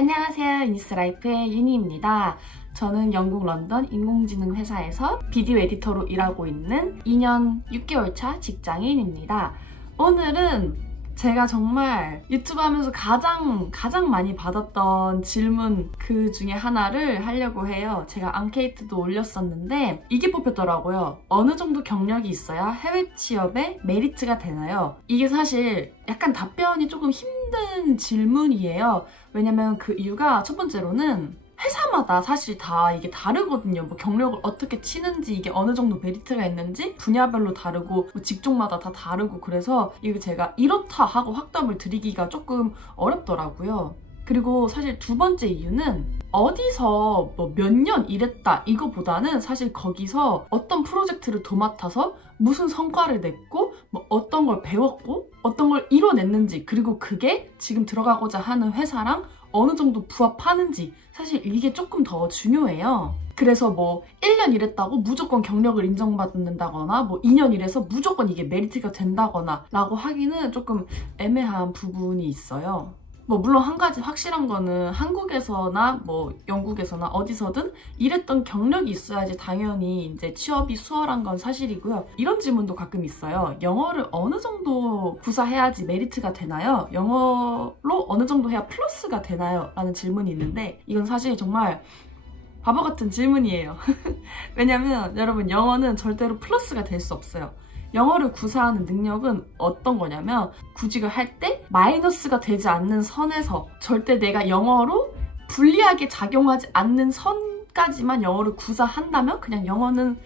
안녕하세요. 유니스라이프의 유니입니다. 저는 영국 런던 인공지능 회사에서 비디오 에디터로 일하고 있는 2년 6개월 차 직장인입니다. 오늘은 제가 정말 유튜브 하면서 가장 많이 받았던 질문 그 중에 하나를 하려고 해요. 제가 앙케이트도 올렸었는데 이게 뽑혔더라고요. 어느 정도 경력이 있어야 해외 취업에 메리트가 되나요? 이게 사실 약간 답변이 조금 힘든 질문이에요. 왜냐면 그 이유가 첫 번째로는 회사마다 사실 다 이게 다르거든요. 뭐 경력을 어떻게 치는지, 이게 어느 정도 메리트가 있는지 분야별로 다르고 뭐 직종마다 다 다르고, 그래서 이거 제가 이렇다 하고 확답을 드리기가 조금 어렵더라고요. 그리고 사실 두 번째 이유는 어디서 뭐 몇 년 일했다 이거보다는 사실 거기서 어떤 프로젝트를 도맡아서 무슨 성과를 냈고 뭐 어떤 걸 배웠고 어떤 걸 이뤄냈는지, 그리고 그게 지금 들어가고자 하는 회사랑 어느 정도 부합하는지, 사실 이게 조금 더 중요해요. 그래서 뭐 1년 일했다고 무조건 경력을 인정받는다거나 뭐 2년 일해서 무조건 이게 메리트가 된다거나 라고 하기는 조금 애매한 부분이 있어요. 뭐 물론 한 가지 확실한 거는 한국에서나 뭐 영국에서나 어디서든 일했던 경력이 있어야지 당연히 이제 취업이 수월한 건 사실이고요. 이런 질문도 가끔 있어요. 영어를 어느 정도 구사해야지 메리트가 되나요? 영어로 어느 정도 해야 플러스가 되나요? 라는 질문이 있는데 이건 사실 정말 바보 같은 질문이에요. 왜냐면 여러분, 영어는 절대로 플러스가 될 수 없어요. 영어를 구사하는 능력은 어떤 거냐면 구직을 할 때 마이너스가 되지 않는 선에서 절대 내가 영어로 불리하게 작용하지 않는 선까지만 영어를 구사한다면 그냥 영어는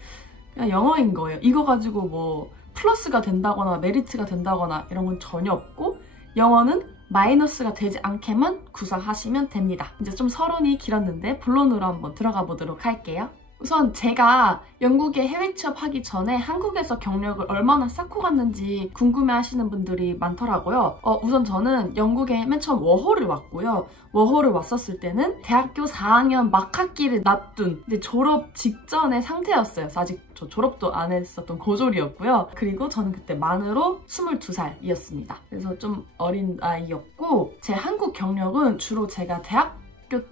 그냥 영어인 거예요. 이거 가지고 뭐 플러스가 된다거나 메리트가 된다거나 이런 건 전혀 없고, 영어는 마이너스가 되지 않게만 구사하시면 됩니다. 이제 좀 서론이 길었는데 본론으로 한번 들어가 보도록 할게요. 우선 제가 영국에 해외 취업하기 전에 한국에서 경력을 얼마나 쌓고 갔는지 궁금해하시는 분들이 많더라고요. 우선 저는 영국에 맨 처음 워홀을 왔고요. 워홀을 왔었을 때는 대학교 4학년 막학기를 놔둔 이제 졸업 직전의 상태였어요. 아직 저 졸업도 안 했었던 고졸이었고요. 그리고 저는 그때 만으로 22살이었습니다. 그래서 좀 어린 아이였고, 제 한국 경력은 주로 제가 대학교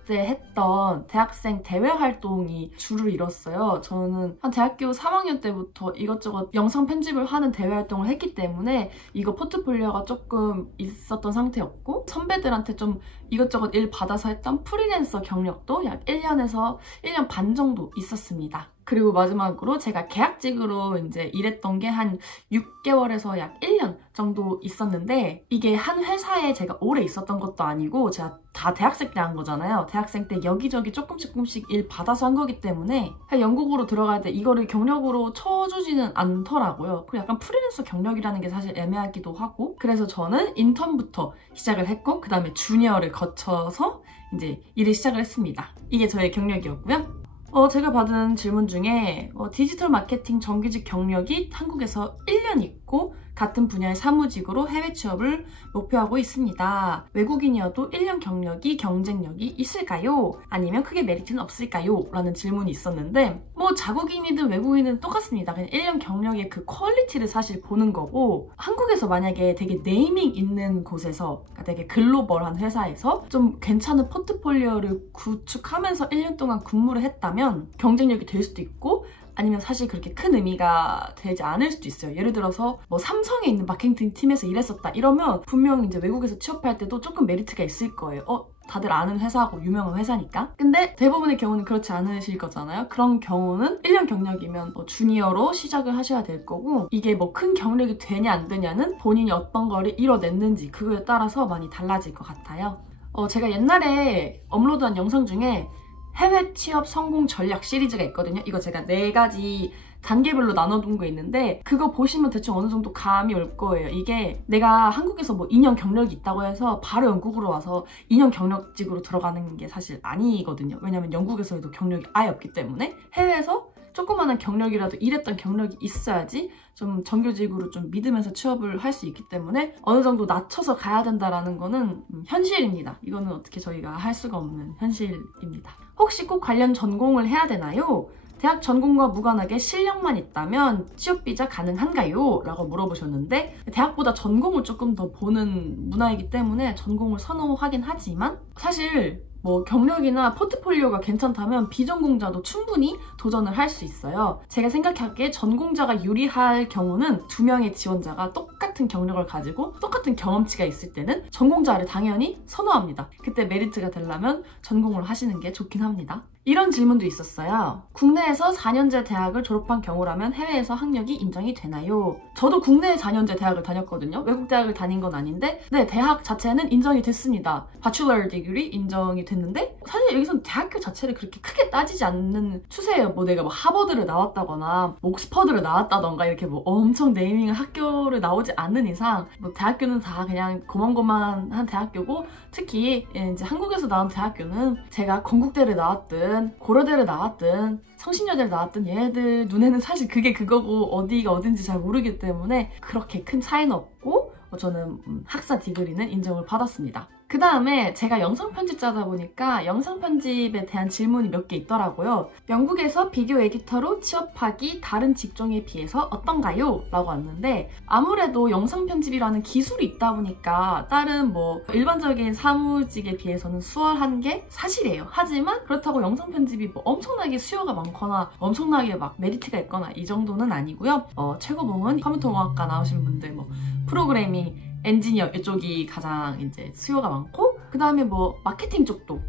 때 했던 대학생 대외 활동이 주를 이뤘어요. 저는 한 대학교 3학년 때부터 이것저것 영상 편집을 하는 대외 활동을 했기 때문에 이거 포트폴리오가 조금 있었던 상태였고, 선배들한테 좀 이것저것 일 받아서 했던 프리랜서 경력도 약 1년에서 1년 반 정도 있었습니다. 그리고 마지막으로 제가 계약직으로 이제 일했던 게 한 6개월에서 약 1년 정도 있었는데, 이게 한 회사에 제가 오래 있었던 것도 아니고 제가 다 대학생 때 한 거잖아요. 대학생 때 여기저기 조금씩 일 받아서 한 거기 때문에 영국으로 들어갈 때 이거를 경력으로 쳐주지는 않더라고요. 그리고 약간 프리랜서 경력이라는 게 사실 애매하기도 하고, 그래서 저는 인턴부터 시작을 했고 그 다음에 주니어를 거쳐서 이제 일을 시작을 했습니다. 이게 저의 경력이었고요. 제가 받은 질문 중에 디지털 마케팅 정규직 경력이 한국에서 1년 있고 같은 분야의 사무직으로 해외 취업을 목표하고 있습니다. 외국인이어도 1년 경력이 경쟁력이 있을까요? 아니면 크게 메리트는 없을까요? 라는 질문이 있었는데, 뭐 자국인이든 외국인이든 똑같습니다. 그냥 1년 경력의 그 퀄리티를 사실 보는 거고, 한국에서 만약에 되게 네이밍 있는 곳에서, 그러니까 되게 글로벌한 회사에서 좀 괜찮은 포트폴리오를 구축하면서 1년 동안 근무를 했다면 경쟁력이 될 수도 있고, 아니면 사실 그렇게 큰 의미가 되지 않을 수도 있어요. 예를 들어서 뭐 삼성에 있는 마케팅 팀에서 일했었다 이러면 분명히 이제 외국에서 취업할 때도 조금 메리트가 있을 거예요. 다들 아는 회사고 유명한 회사니까. 근데 대부분의 경우는 그렇지 않으실 거잖아요. 그런 경우는 1년 경력이면 주니어로 시작을 하셔야 될 거고, 이게 뭐 큰 경력이 되냐 안 되냐는 본인이 어떤 거를 이뤄냈는지 그거에 따라서 많이 달라질 것 같아요. 제가 옛날에 업로드한 영상 중에 해외 취업 성공 전략 시리즈가 있거든요. 이거 제가 4가지 단계별로 나눠둔 거 있는데 그거 보시면 대충 어느 정도 감이 올 거예요. 이게 내가 한국에서 뭐 2년 경력이 있다고 해서 바로 영국으로 와서 2년 경력직으로 들어가는 게 사실 아니거든요. 왜냐면 영국에서도 경력이 아예 없기 때문에 해외에서 조그마한 경력이라도 일했던 경력이 있어야지 좀 정규직으로 좀 믿으면서 취업을 할 수 있기 때문에 어느 정도 낮춰서 가야 된다라는 거는 현실입니다. 이거는 어떻게 저희가 할 수가 없는 현실입니다. 혹시 꼭 관련 전공을 해야 되나요? 대학 전공과 무관하게 실력만 있다면 취업비자 가능한가요? 라고 물어보셨는데, 대학보다 전공을 조금 더 보는 문화이기 때문에 전공을 선호하긴 하지만 사실 뭐 경력이나 포트폴리오가 괜찮다면 비전공자도 충분히 도전을 할 수 있어요. 제가 생각하기에 전공자가 유리할 경우는 2명의 지원자가 똑같은 경력을 가지고 똑같은 경험치가 있을 때는 전공자를 당연히 선호합니다. 그때 메리트가 되려면 전공을 하시는 게 좋긴 합니다. 이런 질문도 있었어요. 국내에서 4년제 대학을 졸업한 경우라면 해외에서 학력이 인정이 되나요? 저도 국내에 4년제 대학을 다녔거든요. 외국 대학을 다닌 건 아닌데 네, 대학 자체는 인정이 됐습니다. Bachelor Degree 인정이 됐는데 사실 여기서는 대학교 자체를 그렇게 크게 따지지 않는 추세예요. 뭐 내가 뭐 하버드를 나왔다거나 옥스퍼드를 나왔다던가 이렇게 뭐 엄청 네이밍한 학교를 나오지 않는 이상 뭐 대학교는 다 그냥 고만고만한 대학교고 특히 이제 한국에서 나온 대학교는 제가 건국대를 나왔든 고려대를 나왔든 성신여대를 나왔든 얘네들 눈에는 사실 그게 그거고 어디가 어딘지 잘 모르기 때문에 그렇게 큰 차이는 없고 저는 학사 디그리는 인정을 받았습니다. 그 다음에 제가 영상 편집자다 보니까 영상 편집에 대한 질문이 몇 개 있더라고요. 영국에서 비디오 에디터로 취업하기 다른 직종에 비해서 어떤가요? 라고 왔는데 아무래도 영상 편집이라는 기술이 있다 보니까 다른 뭐 일반적인 사무직에 비해서는 수월한 게 사실이에요. 하지만 그렇다고 영상 편집이 뭐 엄청나게 수요가 많거나 엄청나게 막 메리트가 있거나 이 정도는 아니고요. 최고봉은 컴퓨터공학과 나오신 분들 뭐 프로그래밍 엔지니어 이쪽이 가장 이제 수요가 많고 그 다음에 뭐 마케팅 쪽도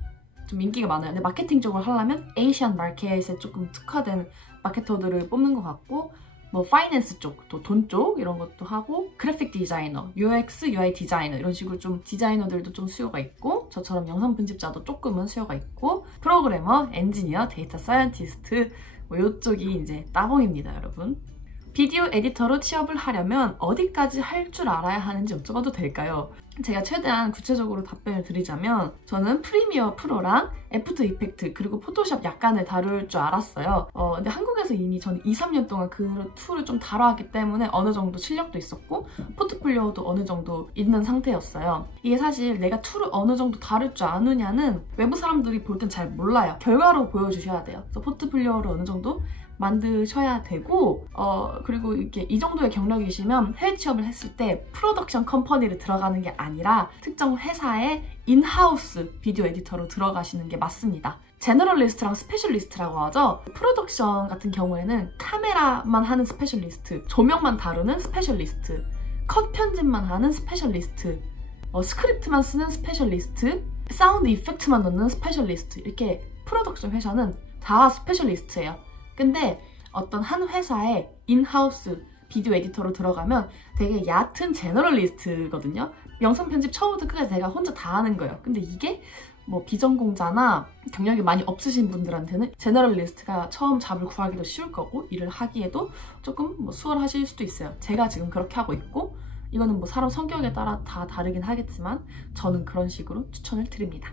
좀 인기가 많아요. 근데 마케팅 쪽을 하려면 에이시안 마켓에 조금 특화된 마케터들을 뽑는 것 같고 뭐 파이낸스 쪽, 또 돈 쪽 이런 것도 하고 그래픽 디자이너, UX, UI 디자이너 이런 식으로 좀 디자이너들도 좀 수요가 있고 저처럼 영상 편집자도 조금은 수요가 있고 프로그래머, 엔지니어, 데이터 사이언티스트 뭐 이쪽이 이제 따봉입니다, 여러분. 비디오 에디터로 취업을 하려면 어디까지 할 줄 알아야 하는지 여쭤봐도 될까요? 제가 최대한 구체적으로 답변을 드리자면 저는 프리미어 프로랑 애프터 이펙트 그리고 포토샵 약간을 다룰 줄 알았어요. 근데 한국에서 이미 저는 2, 3년 동안 그 툴을 좀 다뤄왔기 때문에 어느 정도 실력도 있었고 포트폴리오도 어느 정도 있는 상태였어요. 이게 사실 내가 툴을 어느 정도 다룰 줄 아느냐는 외부 사람들이 볼 땐 잘 몰라요. 결과로 보여주셔야 돼요. 그래서 포트폴리오를 어느 정도 만드셔야 되고 그리고 이렇게 이 정도의 경력이시면 해외 취업을 했을 때 프로덕션 컴퍼니를 들어가는 게 아니라 특정 회사의 인하우스 비디오 에디터로 들어가시는 게 맞습니다. 제너럴리스트랑 스페셜리스트라고 하죠. 프로덕션 같은 경우에는 카메라만 하는 스페셜리스트, 조명만 다루는 스페셜리스트, 컷 편집만 하는 스페셜리스트, 스크립트만 쓰는 스페셜리스트, 사운드 이펙트만 넣는 스페셜리스트 이렇게 프로덕션 회사는 다 스페셜리스트예요. 근데 어떤 한 회사의 인하우스 비디오 에디터로 들어가면 되게 얕은 제너럴리스트거든요. 영상 편집 처음부터 끝까지 내가 혼자 다 하는 거예요. 근데 이게 뭐 비전공자나 경력이 많이 없으신 분들한테는 제너럴리스트가 처음 잡을 구하기도 쉬울 거고 일을 하기에도 조금 뭐 수월하실 수도 있어요. 제가 지금 그렇게 하고 있고 이거는 뭐 사람 성격에 따라 다 다르긴 하겠지만 저는 그런 식으로 추천을 드립니다.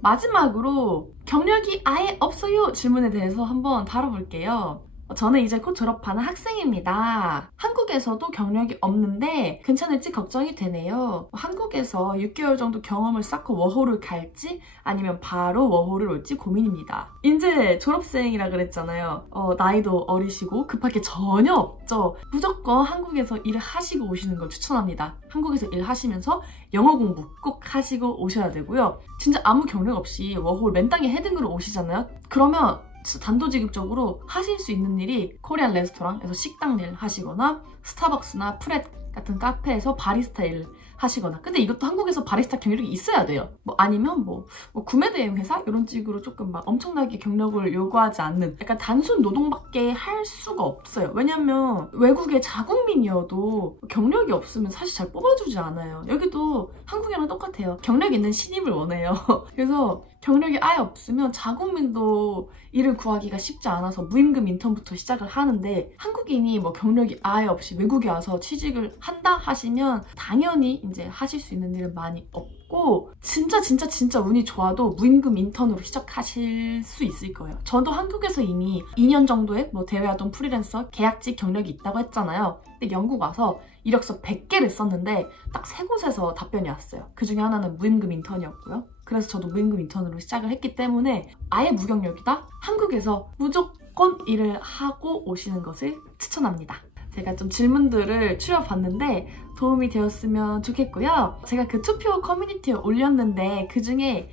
마지막으로 경력이 아예 없어요 질문에 대해서 한번 다뤄볼게요. 저는 이제 곧 졸업하는 학생입니다. 한국에서도 경력이 없는데 괜찮을지 걱정이 되네요. 한국에서 6개월 정도 경험을 쌓고 워홀을 갈지 아니면 바로 워홀을 올지 고민입니다. 이제 졸업생이라 그랬잖아요. 나이도 어리시고 급할 게 전혀 없죠. 무조건 한국에서 일을 하시고 오시는 걸 추천합니다. 한국에서 일하시면서 영어 공부 꼭 하시고 오셔야 되고요. 진짜 아무 경력 없이 워홀 맨땅에 헤딩으로 오시잖아요. 그러면 단도직입적으로 하실 수 있는 일이 코리안 레스토랑에서 식당 일 하시거나 스타벅스나 프렛 같은 카페에서 바리스타 일 하시거나 근데 이것도 한국에서 바리스타 경력이 있어야 돼요. 뭐 아니면 뭐 구매 대행 회사 이런 식으로 조금 막 엄청나게 경력을 요구하지 않는 약간 단순 노동밖에 할 수가 없어요. 왜냐면 외국의 자국민이어도 경력이 없으면 사실 잘 뽑아주지 않아요. 여기도 한국이랑 똑같아요. 경력 있는 신입을 원해요. 그래서 경력이 아예 없으면 자국민도 일을 구하기가 쉽지 않아서 무임금 인턴부터 시작을 하는데 한국인이 뭐 경력이 아예 없이 외국에 와서 취직을 한다 하시면 당연히 이제 하실 수 있는 일은 많이 없고 진짜 운이 좋아도 무임금 인턴으로 시작하실 수 있을 거예요. 저도 한국에서 이미 2년 정도의 뭐 대외활동 프리랜서 계약직 경력이 있다고 했잖아요. 근데 영국 와서 이력서 100개를 썼는데 딱 3곳에서 답변이 왔어요. 그 중에 하나는 무임금 인턴이었고요. 그래서 저도 무임금 인턴으로 시작을 했기 때문에 아예 무경력이다? 한국에서 무조건 일을 하고 오시는 것을 추천합니다. 제가 좀 질문들을 추려봤는데 도움이 되었으면 좋겠고요. 제가 그 투표 커뮤니티에 올렸는데 그중에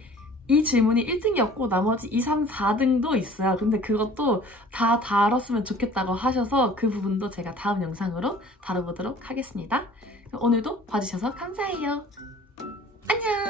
이 질문이 1등이었고 나머지 2, 3, 4등도 있어요. 근데 그것도 다 다뤘으면 좋겠다고 하셔서 그 부분도 제가 다음 영상으로 다뤄보도록 하겠습니다. 오늘도 봐주셔서 감사해요. 안녕!